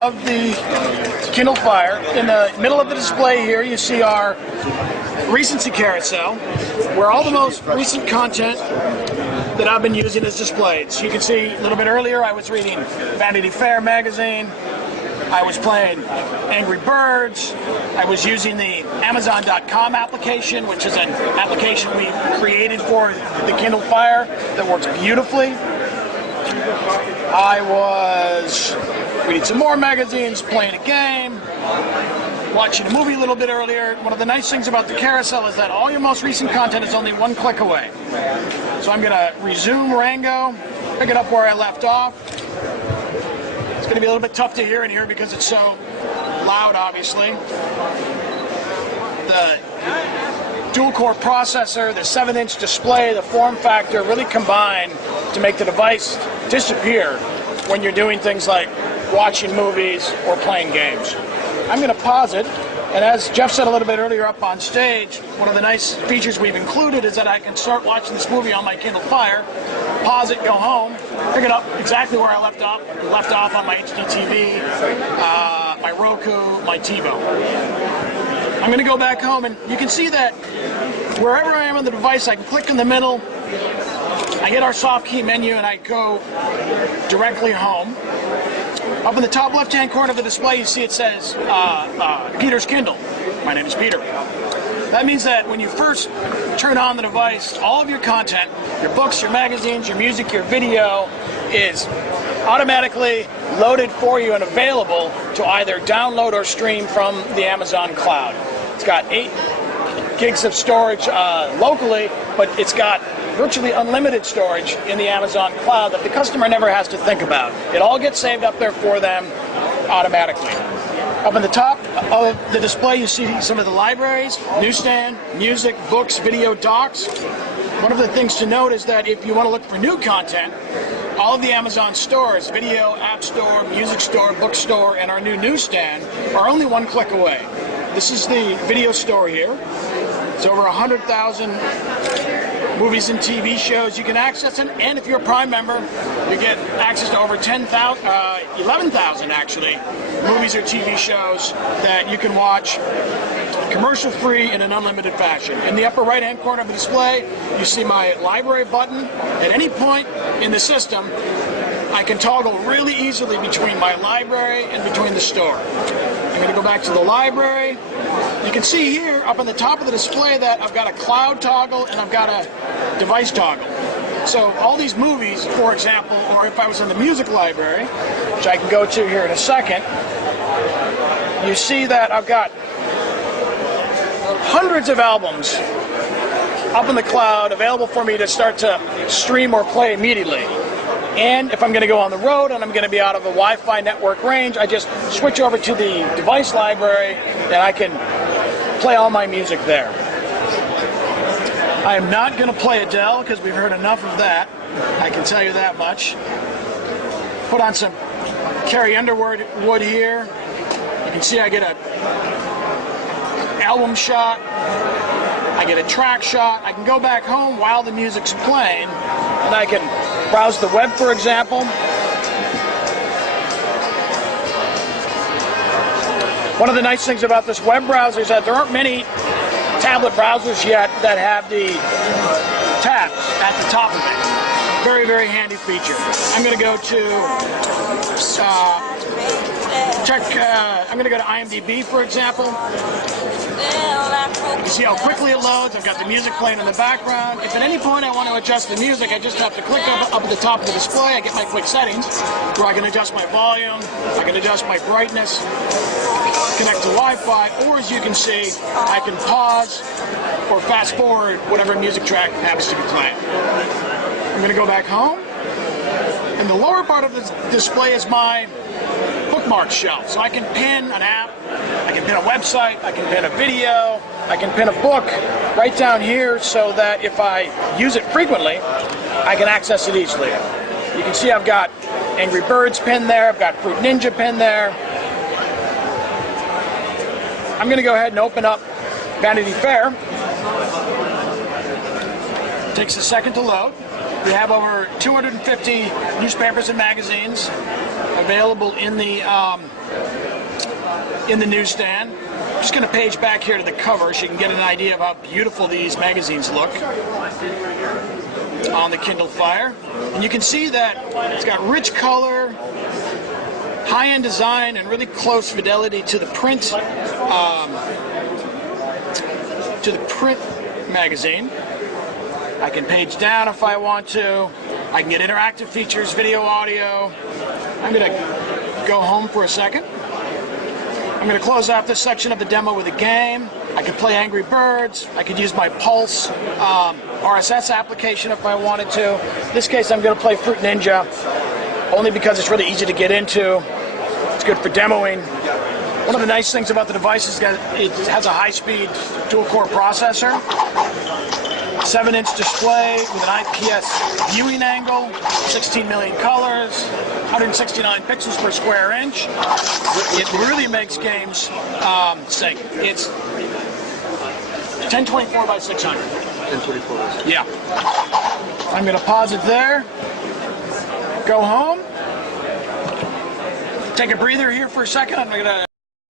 Of the Kindle Fire. In the middle of the display here, you see our recency carousel, where all the most recent content that I've been using is displayed. So you can see a little bit earlier I was reading Vanity Fair magazine, I was playing Angry Birds, I was using the Amazon.com application, which is an application we created for the Kindle Fire that works beautifully. I was reading some more magazines, playing a game, watching a movie a little bit earlier. One of the nice things about the carousel is that all your most recent content is only one click away. So I'm going to resume Rango, pick it up where I left off. It's going to be a little bit tough to hear in here because it's so loud, obviously. The dual-core processor, the 7-inch display, the form factor really combine to make the device disappear when you're doing things like watching movies or playing games. I'm going to pause it, and as Jeff said a little bit earlier up on stage, one of the nice features we've included is that I can start watching this movie on my Kindle Fire, pause it, go home, pick it up exactly where I left off on my HDTV, my Roku, my TiVo. I'm going to go back home, and you can see that wherever I am on the device, I can click in the middle, I hit our soft key menu, and I go directly home. Up in the top left-hand corner of the display, you see it says Peter's Kindle. My name is Peter. That means that when you first turn on the device, all of your content, your books, your magazines, your music, your video, is automatically loaded for you and available to either download or stream from the Amazon cloud. It's got 8 gigs of storage locally, but it's got virtually unlimited storage in the Amazon cloud that the customer never has to think about. It all gets saved up there for them automatically. Up in the top of the display, you see some of the libraries, newsstand, music, books, video, docs. One of the things to note is that if you want to look for new content, all of the Amazon stores, video, app store, music store, bookstore, and our new newsstand are only one click away. This is the video store here. It's over 100,000 movies and TV shows you can access, and if you're a Prime member, you get access to over 11,000 actually, movies or TV shows that you can watch commercial-free in an unlimited fashion. In the upper right-hand corner of the display, you see my library button. At any point in the system, I can toggle really easily between my library and between the store. I'm going to go back to the library. You can see here up on the top of the display that I've got a cloud toggle and I've got a device toggle. So all these movies, for example, or if I was in the music library, which I can go to here in a second, you see that I've got hundreds of albums up in the cloud available for me to start to stream or play immediately. And if I'm going to go on the road and I'm going to be out of a Wi-Fi network range, I just switch over to the device library and I can play all my music there. I am not going to play Adele because we've heard enough of that. I can tell you that much. Put on some Carrie Underwood here. You can see I get an album shot. I get a track shot. I can go back home while the music's playing, and I can browse the web, for example. One of the nice things about this web browser is that there aren't many tablet browsers yet that have the tabs at the top of it. Very, very handy feature. I'm going to go to IMDb, for example. You can see how quickly it loads. I've got the music playing in the background. If at any point I want to adjust the music, I just have to click up at the top of the display. I get my quick settings where I can adjust my volume, I can adjust my brightness, connect to Wi-Fi, or as you can see, I can pause or fast forward whatever music track happens to be playing. I'm going to go back home. In the lower part of the display is my bookmark shelf. So I can pin an app, I can pin a website, I can pin a video, I can pin a book right down here so that if I use it frequently, I can access it easily. You can see I've got Angry Birds pinned there, I've got Fruit Ninja pinned there. I'm going to go ahead and open up Vanity Fair. It takes a second to load. We have over 250 newspapers and magazines available in the newsstand. I'm just going to page back here to the cover so you can get an idea of how beautiful these magazines look on the Kindle Fire. And you can see that it's got rich color, high-end design, and really close fidelity to the print magazine. I can page down if I want to. I can get interactive features, video, audio. I'm going to go home for a second. I'm going to close out this section of the demo with a game. I could play Angry Birds. I could use my Pulse RSS application if I wanted to. In this case, I'm going to play Fruit Ninja, only because it's really easy to get into. It's good for demoing. One of the nice things about the device is that it has a high-speed dual-core processor, 7-inch display with an IPS viewing angle, 16 million colors, 169 pixels per square inch. It really makes games sing. It's 1024 by 600. 1024. Yeah. I'm going to pause it there. Go home. Take a breather here for a second. I'm going to